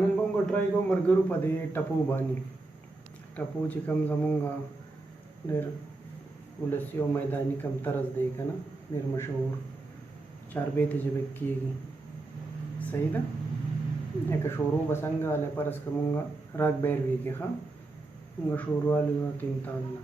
نن به موږ ټرای کوو ملګرو په دې ټپو باندې ټپو چې کوم زمونږ ډېر ولسي او میداني کم طرز دی که نه ډېر مشهور چاربیتې ژبې کېږي صحیح ده لکه شروع به څنګه له فرض که مونږ راګ بیروي کې ښه مونږ شروع والو تین تال نه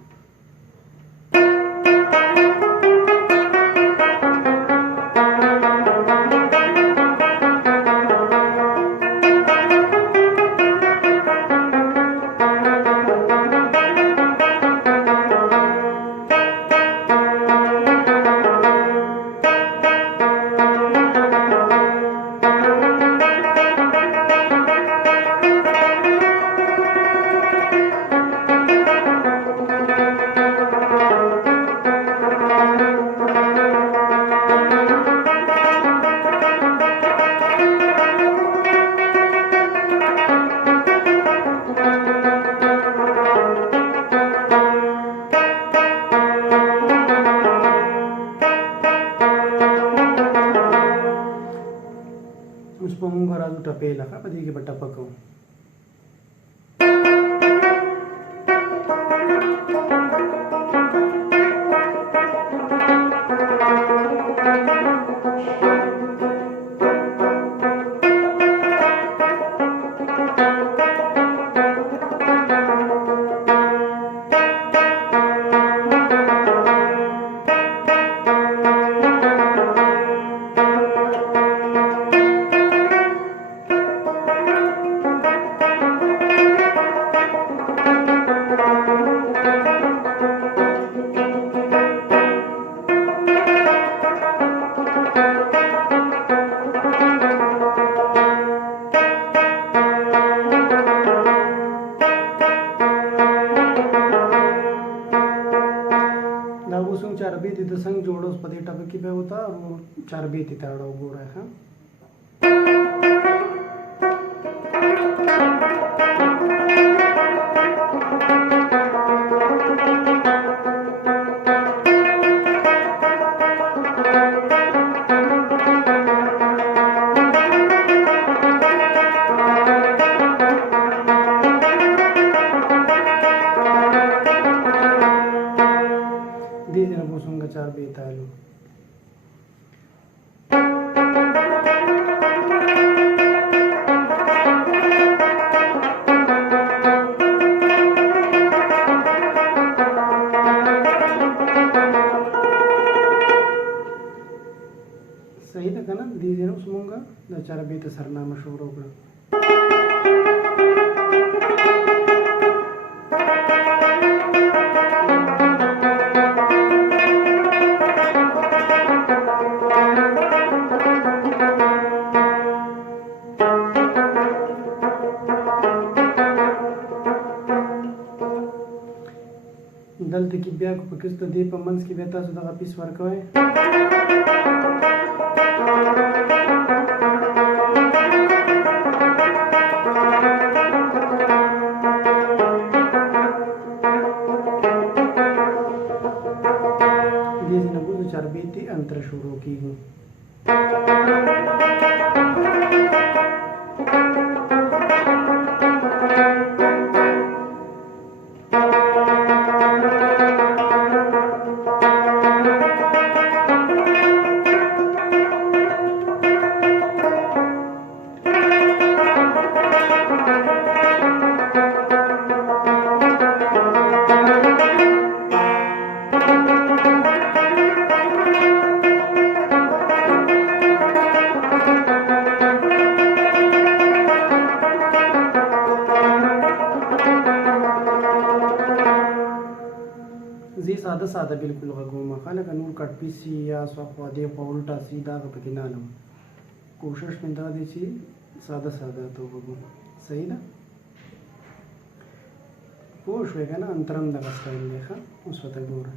اوس به مونږ راځو ټپې لکه په دې کې به ټپه کوو चारबेती तो संग जोड़ो पदे टपकी पे होता और वो चारबेती ताड़ा गोड़ा है हाँ चार बेतालू सही था ना दीदी ने सुनूंगा द चार बेत सरनामा शोर होगा دلته کې بیا په کسته دی په منځ کې بیا تاسو دغه پیس ورکوئ دې نه بوزو چاربیتي انتر شروع کیږي زی ساده ساده بالکل غږوم خلک نور کټ پیسي یا صفه دی په الټا سیدا پکې نه لم کوشش مې دا دی چې ساده ساده تو وګورم صحیح ده پوه شوې که نه انترم دغه سټایل دی ښه اوس ورته ګوره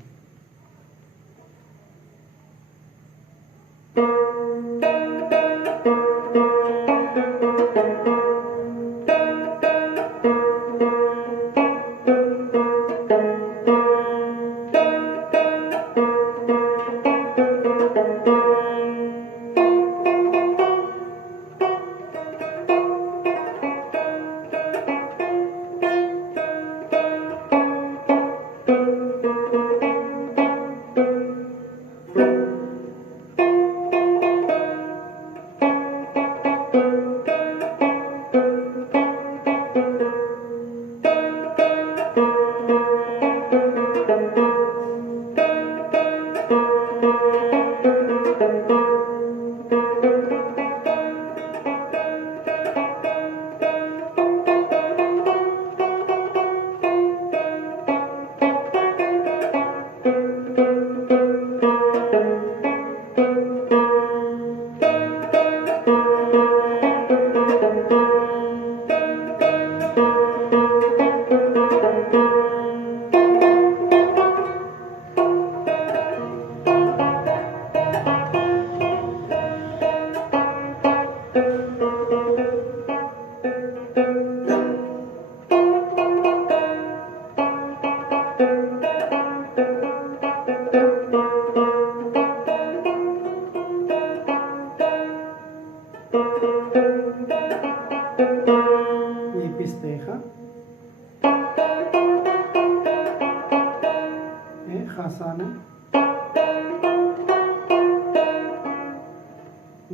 اسانه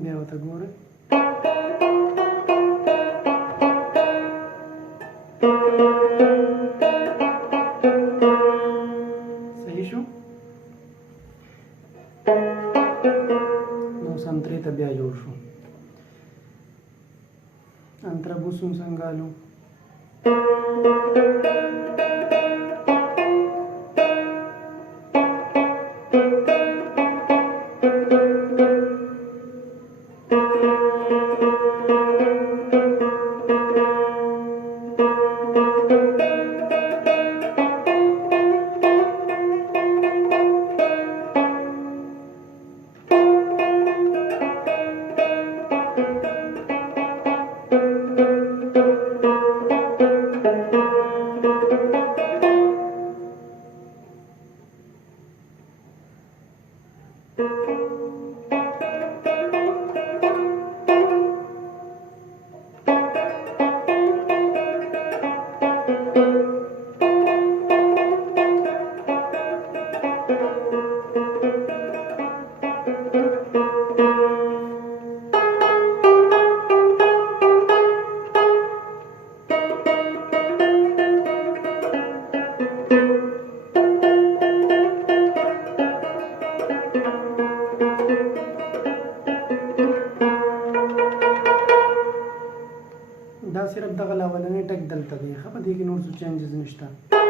بیا ورته ګوره صحیح شو نو سم 3 ته بیا جوړ شو انتربوسum سنګالو دا صرف دغه لاولنی ټک دلته دی ښه په دې کې نور څه چینجز نشته